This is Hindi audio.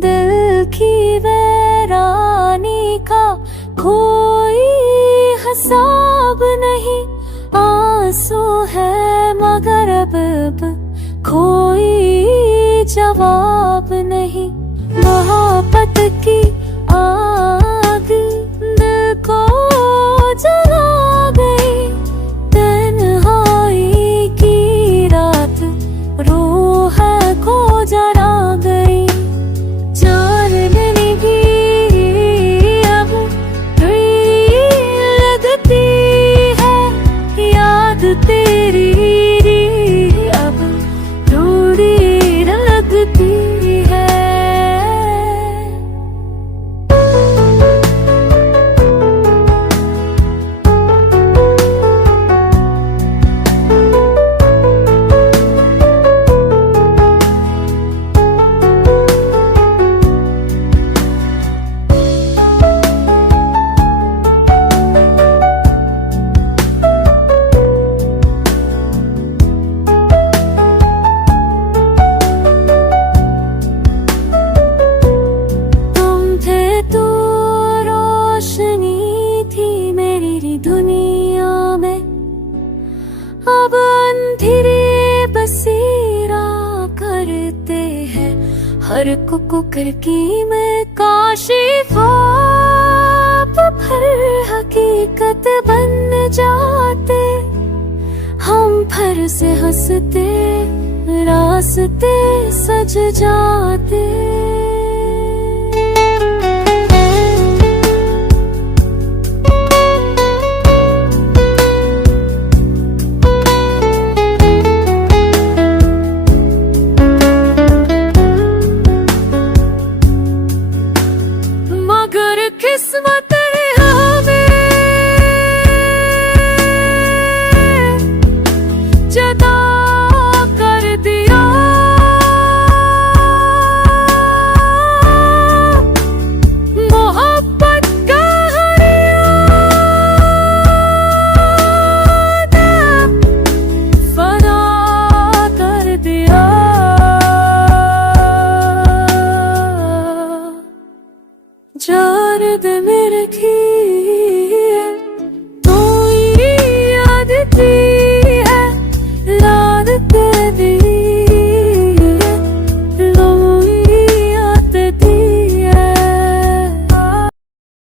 दिल की वैरानी का कोई हिसाब नहीं। आंसू है मगर अब कोई जवाब नहीं। मोहब्बत की आग दिल को जला गई। तन्हाई की रात रूह को जला गई। चांदनी भी अब थोड़ी लगती है। याद तेरी अब थोड़ी लगती है। दुनिया में अब अंधेरे बसेरा करते हैं। हर कुकर की में काशिफा फिर हकीकत बन जाते। हम फिर से हंसते रास्ते सज जाते। किस्मत ने हमें जदा कर दिया। मोहब्बत का फना कर दिया। जारद में रखी